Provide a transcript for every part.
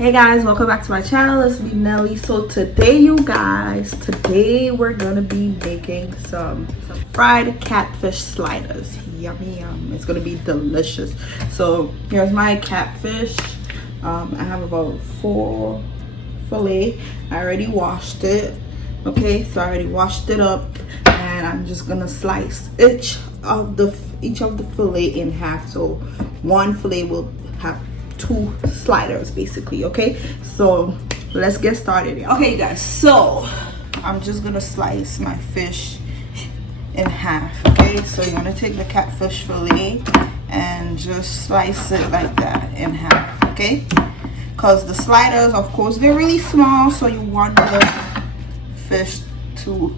Hey guys, welcome back to my channel. It's me, Nelly. So today, you guys, we're gonna be making some fried catfish sliders. Yummy yum. It's gonna be delicious. So here's my catfish. I have about 4 fillet. I already washed it. Okay, so I already washed it up, and I'm just gonna slice each of the fillet in half. So one fillet will have 2 sliders basically. Okay, so let's get started. Okay guys, so I'm just gonna slice my fish in half. Okay, so you're gonna take the catfish fillet and just slice it like that in half. Okay, because the sliders, of course, they're really small, so you want the fish to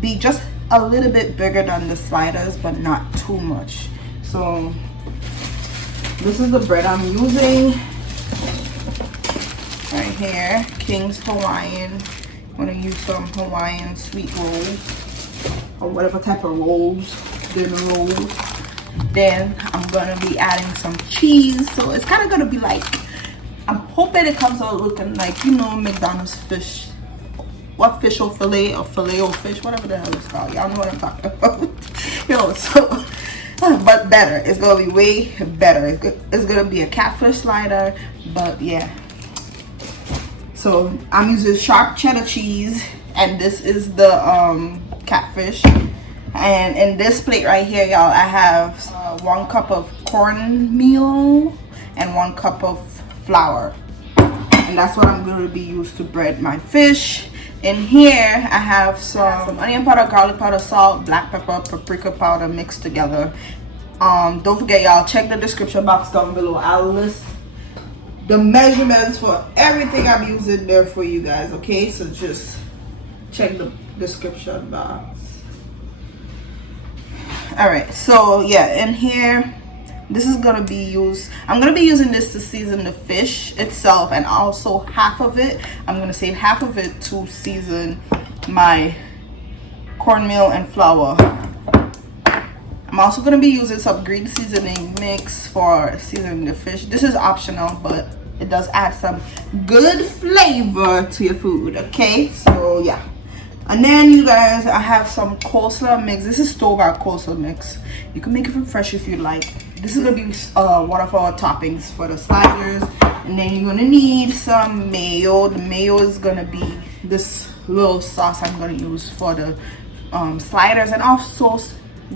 be just a little bit bigger than the sliders, but not too much. So this is the bread I'm using right here, King's Hawaiian. I'm gonna use some Hawaiian sweet rolls or whatever type of rolls, dinner rolls. Then I'm gonna be adding some cheese, so it's kind of gonna be like, I'm hoping it comes out looking like, you know, McDonald's fish. What fish or filet or fish, whatever the hell it's called. Y'all know what I'm talking about. Yo, so but better. It's gonna be way better. It's gonna be a catfish slider, but yeah. So I'm using sharp cheddar cheese, and this is the catfish. And in this plate right here, y'all, I have 1 cup of cornmeal and 1 cup of flour, and that's what I'm gonna be used to bread my fish. In here, I have some onion powder, garlic powder, salt, black pepper, paprika powder mixed together. Don't forget, y'all, check the description box down below. I'll list the measurements for everything I'm using there for you guys, okay? So just check the description box. Alright, so yeah, in here, this is gonna be used. I'm gonna be using this to season the fish itself, and also half of it, I'm gonna save half of it to season my cornmeal and flour. I'm also gonna be using some green seasoning mix for seasoning the fish. This is optional, but it does add some good flavor to your food. Okay, so yeah. And then, you guys, I have some coleslaw mix. This is store-bought coleslaw mix. You can make it from fresh if you like. This is gonna be one of our toppings for the sliders. And then you're gonna need some mayo. The mayo is gonna be this little sauce I'm gonna use for the sliders, and also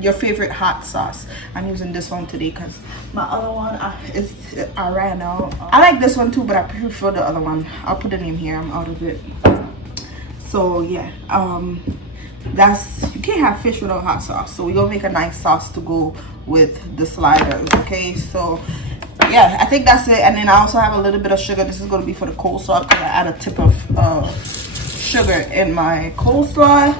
your favorite hot sauce. I'm using this one today because my other one I ran out. I like this one too, but I prefer the other one. I'll put it in here. I'm out of it. So yeah, you can't have fish without hot sauce, so we're gonna make a nice sauce to go with the sliders. Okay, so yeah, I think that's it. And then I also have a little bit of sugar. This is gonna be for the coleslaw, because I add a tip of sugar in my coleslaw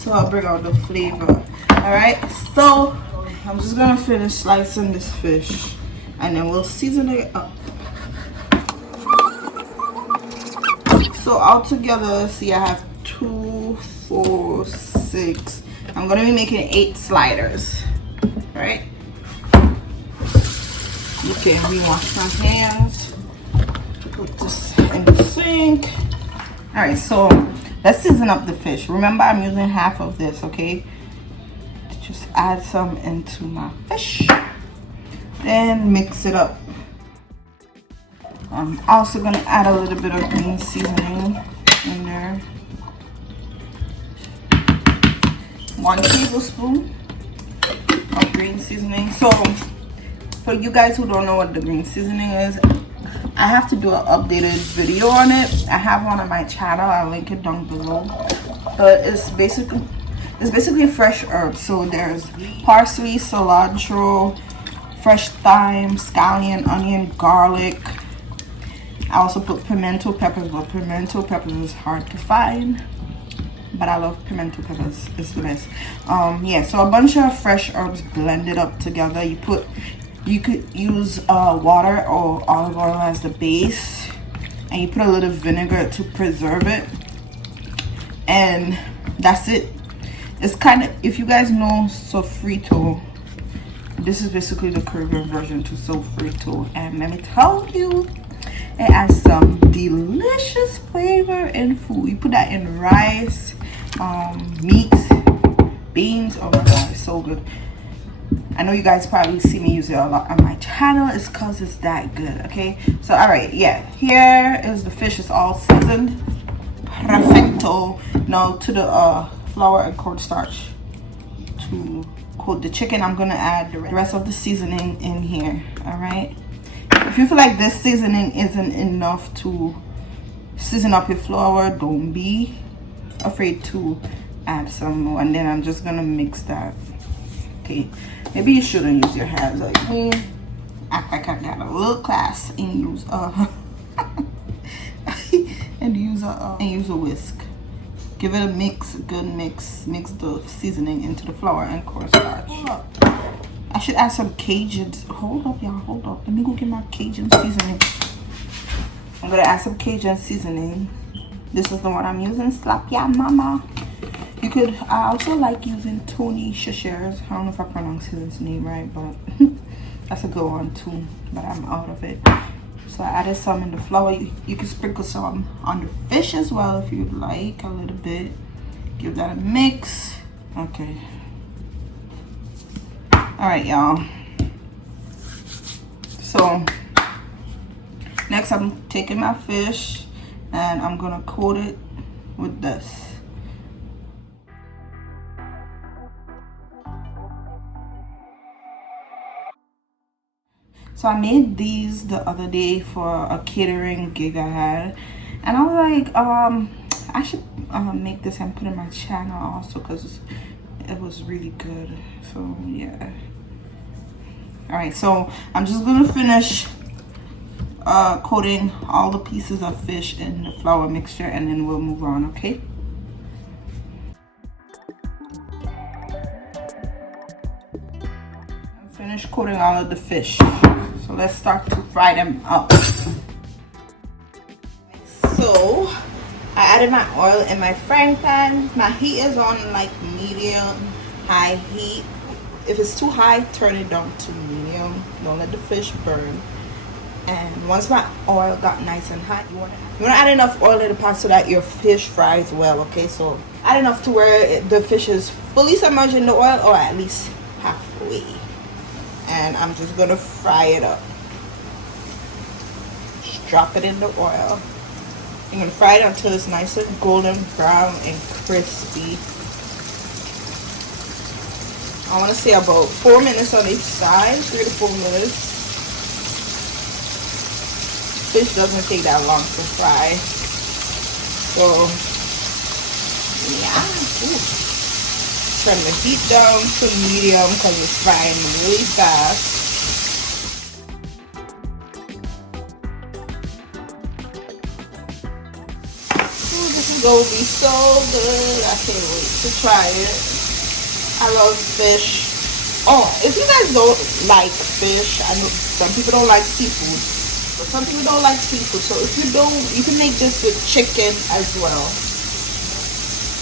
to bring out the flavor. All right, so I'm just gonna finish slicing this fish, and then we'll season it up. So altogether, see, I have 2, 4, 6. I'm gonna be making 8 sliders. All right. Okay, rewash my hands. Put this in the sink. All right, so let's season up the fish. Remember, I'm using half of this. Okay. Just add some into my fish and mix it up. I'm also gonna add a little bit of green seasoning in there. 1 tablespoon of green seasoning. So for you guys who don't know what the green seasoning is, I have to do an updated video on it. I have one on my channel. I'll link it down below. But it's basically fresh herbs. So there's parsley, cilantro, fresh thyme, scallion, onion, garlic. I also put pimento peppers, but pimento peppers is hard to find, but I love pimento peppers. It's the best. Yeah, so a bunch of fresh herbs blended up together. You could use water or olive oil as the base, and you put a little vinegar to preserve it, and that's it. It's kind of, if you guys know sofrito, this is basically the Caribbean version to sofrito, and let me tell you, It adds some delicious flavor in food. You put that in rice, meats, beans. Oh my god, it's so good. I know you guys probably see me use it a lot on my channel. It's because it's that good. Okay, so all right, yeah, here is the fish. It's all seasoned perfecto. Now to the flour and cornstarch to coat the chicken. I'm gonna add the rest of the seasoning in here. All right, if you feel like this seasoning isn't enough to season up your flour, don't be afraid to add some more. And then I'm just gonna mix that. Okay, maybe you shouldn't use your hands like me. Act like I got a little class and use and use a whisk. Give it a mix, a good mix. Mix the seasoning into the flour and cornstarch. I should add some Cajun. Hold up, y'all. Hold up. Let me go get my Cajun seasoning. I'm gonna add some Cajun seasoning. This is the one I'm using. Slap ya, mama. You could. I also like using Tony Chacher's. I don't know if I pronounced his name right, but that's a good one too. But I'm out of it. So I added some in the flour. You can sprinkle some on the fish as well if you'd like, a little bit. Give that a mix. Okay. All right, y'all. So next I'm taking my fish and I'm gonna coat it with this. So I made these the other day for a catering gig I had, and I was like, I should make this and put in my channel also because it was really good. So yeah. All right, so I'm just gonna finish coating all the pieces of fish in the flour mixture, and then we'll move on. Okay. Finish coating all of the fish, so let's start to fry them up. So I added my oil in my frying pan. My heat is on like medium high heat. If it's too high, turn it down to medium. Don't let the fish burn. And once my oil got nice and hot, you want to add enough oil in the pot so that your fish fries well. Okay, so add enough to where the fish is fully submerged in the oil, or at least halfway. And I'm just gonna fry it up. Just drop it in the oil. I'm gonna fry it until it's nice and golden brown and crispy. I want to say about 4 minutes on each side, 3 to 4 minutes. Fish doesn't take that long to fry. So yeah. Ooh. Turn the heat down to medium because it's frying really fast. Ooh, this is gonna be so good. I can't wait to try it. I love fish. Oh, if you guys don't like fish, I know some people don't like seafood, but some people don't like seafood. So if you don't, you can make this with chicken as well.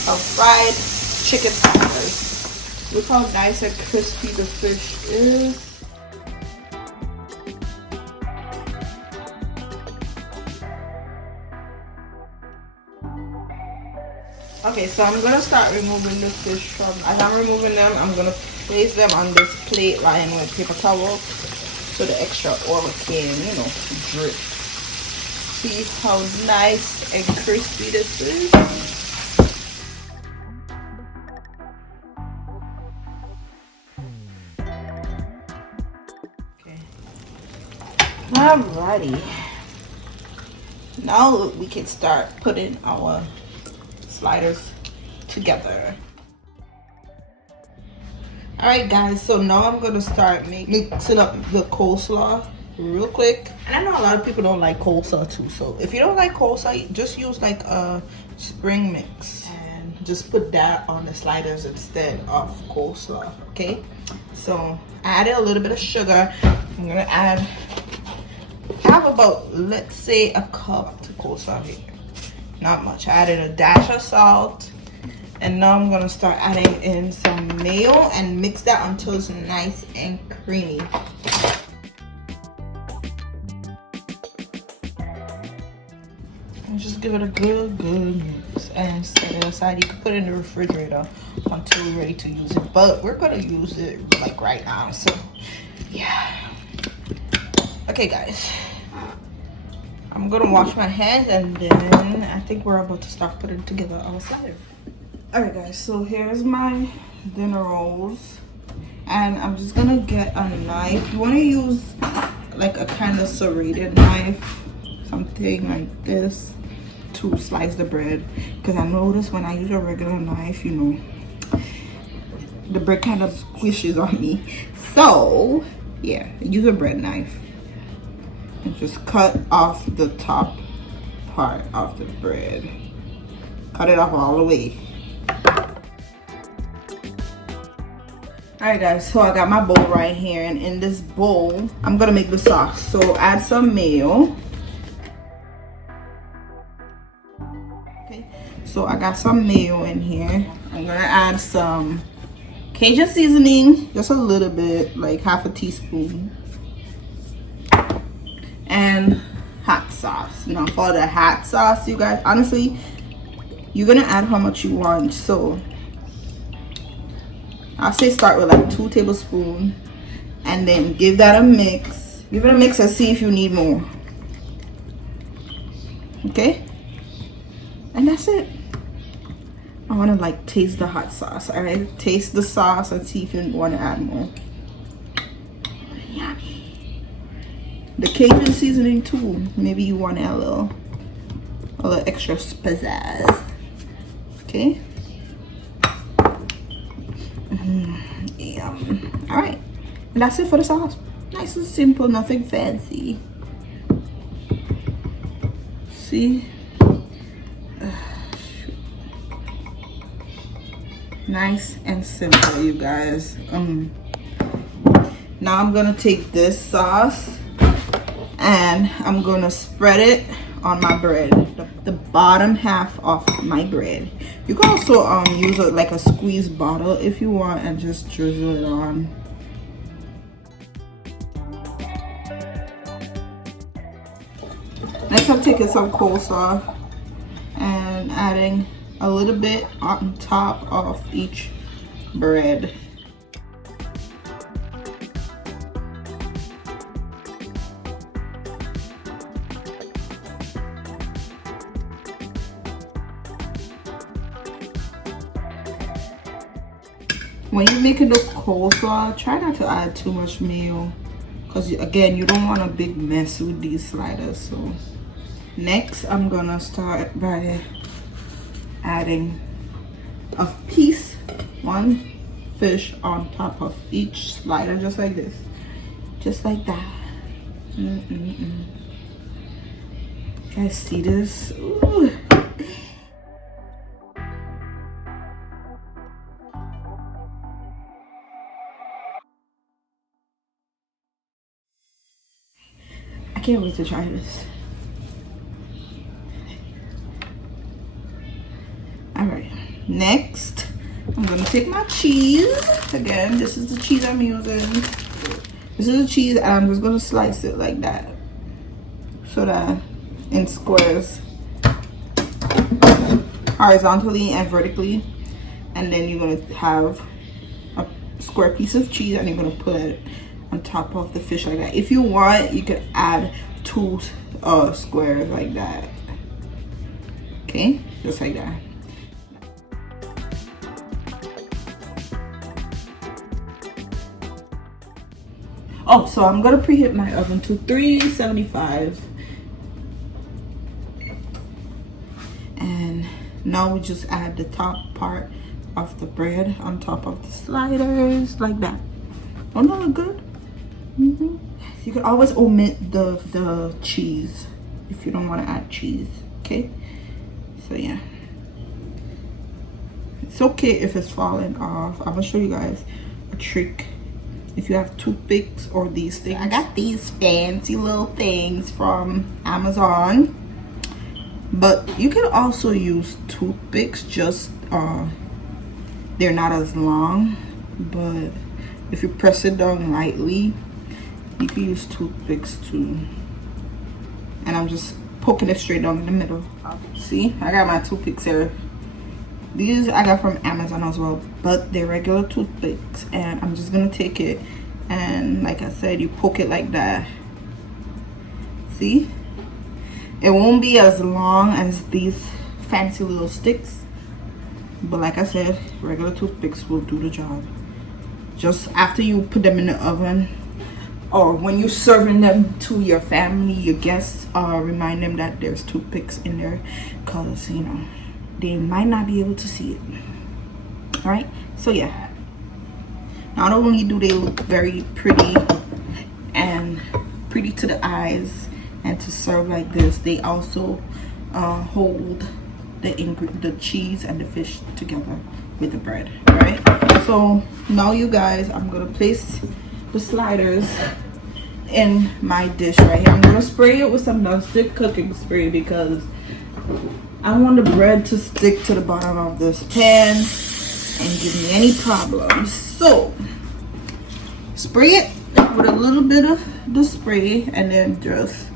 A fried chicken sliders. Look how nice and crispy the fish is. Okay, so I'm gonna start removing the fish from. As I'm removing them, I'm gonna place them on this plate lined with paper towel so the extra oil can, you know, drip. See how nice and crispy this is. Alrighty, now we can start putting our sliders together. Alright guys, so now I'm gonna start mixing up the coleslaw real quick. And I know a lot of people don't like coleslaw too, so if you don't like coleslaw, just use like a spring mix and just put that on the sliders instead of coleslaw. Okay, so I added a little bit of sugar. I'm gonna add, I have about, let's say, a cup to coleslaw here. Not much. I added a dash of salt, and now I'm gonna start adding in some mayo and mix that until it's nice and creamy. And just give it a good mix and set it aside. You can put it in the refrigerator until we're ready to use it, but we're gonna use it like right now. So yeah. Okay guys, I'm gonna wash my hands and then I think we're about to start putting together our slider. All right guys, so here's my dinner rolls, and I'm just gonna get a knife. You want to use like a kind of serrated knife, something like this, to slice the bread, because I notice when I use a regular knife, you know, the bread kind of squishes on me. So yeah, use a bread knife and just cut off the top part of the bread. Cut it off all the way. Alright guys, so I got my bowl right here, and in this bowl I'm gonna make the sauce. So add some mayo. Okay, so I got some mayo in here. I'm gonna add some Cajun seasoning, just a little bit, like half a teaspoon, and hot sauce. Now for the hot sauce, you guys, honestly, you're gonna add how much you want. So I'll say start with like 2 tablespoons and then give that a mix. Give it a mix and see if you need more. Okay? And that's it. I want to like taste the hot sauce. Alright? Taste the sauce and see if you want to add more. Yummy. The Cajun seasoning too. Maybe you want to add a little extra pizzazz. Okay? Yum. All right, and that's it for the sauce. Nice and simple, nothing fancy. See, nice and simple, you guys. Now I'm gonna take this sauce and I'm gonna spread it on my bread, the bottom half of my bread. You can also use like a squeeze bottle if you want and just drizzle it on. Next I'm taking some coleslaw and adding a little bit on top of each bread. When you're making the coleslaw, try not to add too much mayo, because again, you don't want a big mess with these sliders. So next I'm gonna start by adding a piece, one fish on top of each slider, just like this, just like that. You guys see this? Ooh. I can't wait to try this. All right, next I'm gonna take my cheese. Again, this is the cheese I'm using. This is the cheese, and I'm just gonna slice it like that, so that in squares, horizontally and vertically. And then you're gonna have a square piece of cheese, and you're gonna put it on top of the fish like that. If you want, you could add 2 squares like that. Okay, just like that. Oh, so I'm gonna preheat my oven to 375. And now we just add the top part of the bread on top of the sliders like that. Don't that look good? You can always omit the cheese if you don't want to add cheese. Okay, so yeah, it's okay if it's falling off. I'm gonna show you guys a trick. If you have toothpicks or these things, I got these fancy little things from Amazon, but you can also use toothpicks, just they're not as long, but if you press it down lightly, you can use toothpicks too. And I'm just poking it straight down in the middle. See, I got my toothpicks here. These I got from Amazon as well, but they're regular toothpicks, and I'm just gonna take it, and like I said, you poke it like that. See, it won't be as long as these fancy little sticks, but like I said, regular toothpicks will do the job. Just after you put them in the oven, or when you're serving them to your family, your guests, remind them that there's toothpicks in there, because you know they might not be able to see it. All right, so yeah, not only do they look very pretty and pretty to the eyes and to serve like this, they also hold the cheese and the fish together with the bread. All right, so now you guys, I'm gonna place the sliders in my dish right here. I'm gonna spray it with some non-stick cooking spray because I don't want the bread to stick to the bottom of this pan and give me any problems. So spray it with a little bit of the spray and then just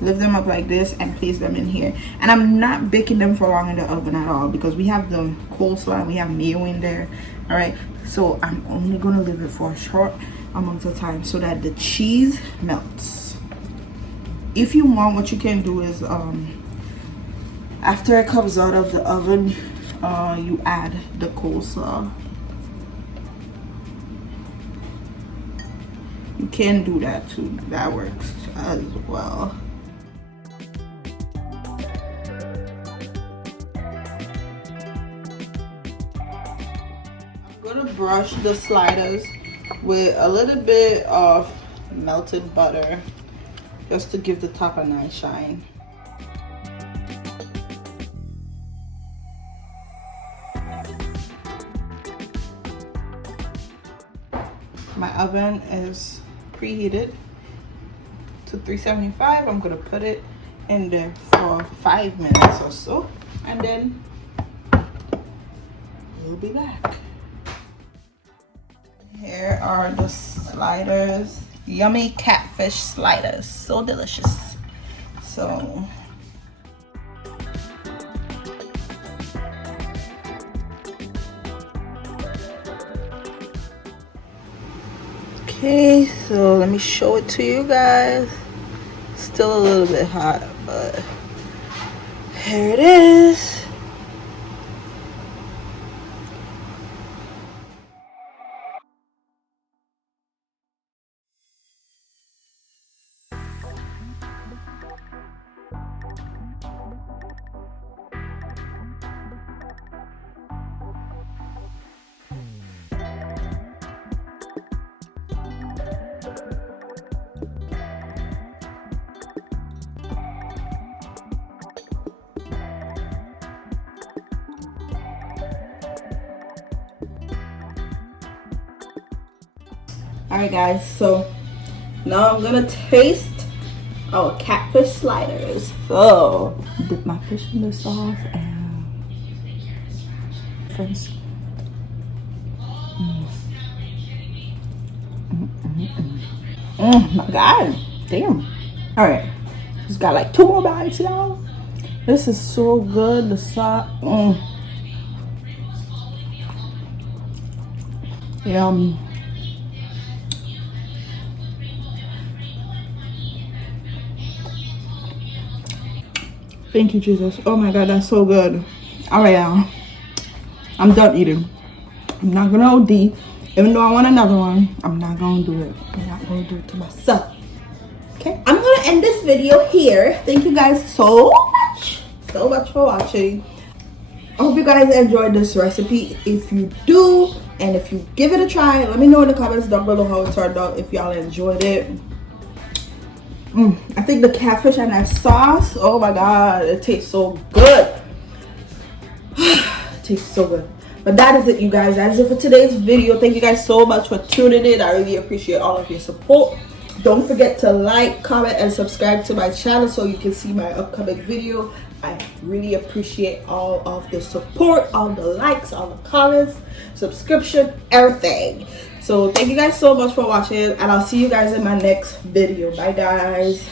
lift them up like this and place them in here. And I'm not baking them for long in the oven at all because we have the coleslaw and we have mayo in there. All right, so I'm only gonna leave it for a short amount of time so that the cheese melts. If you want, what you can do is after it comes out of the oven, you add the coleslaw. You can do that too, that works as well. I'm gonna brush the sliders with a little bit of melted butter just to give the top a nice shine. My oven is preheated to 375. I'm gonna put it in there for 5 minutes or so, and then we'll be back. Here are the sliders. Yummy catfish sliders, so delicious. So okay, so let me show it to you guys. Still a little bit hot, but here it is. Alright guys, so now I'm gonna taste our catfish sliders. So dip my fish in the sauce and friends. Oh my god, damn. Alright, just got like 2 more bites, y'all. This is so good. The sauce, yum. Thank you, Jesus. Oh my god, that's so good. All right, y'all, I'm done eating. I'm not gonna OD. Even though I want another one, I'm not gonna do it. I'm not gonna do it to myself. Okay, I'm gonna end this video here. Thank you guys so much for watching. I hope you guys enjoyed this recipe. If you do, and if you give it a try, let me know in the comments down below how it turned out, if y'all enjoyed it. I think the catfish and that sauce, oh my god, it tastes so good. It tastes so good. But that is it, you guys. That is it for today's video. Thank you guys so much for tuning in. I really appreciate all of your support. Don't forget to like, comment, and subscribe to my channel so you can see my upcoming video. I really appreciate all of the support, all the likes, all the comments, subscription, everything. So thank you guys so much for watching, and I'll see you guys in my next video. Bye guys.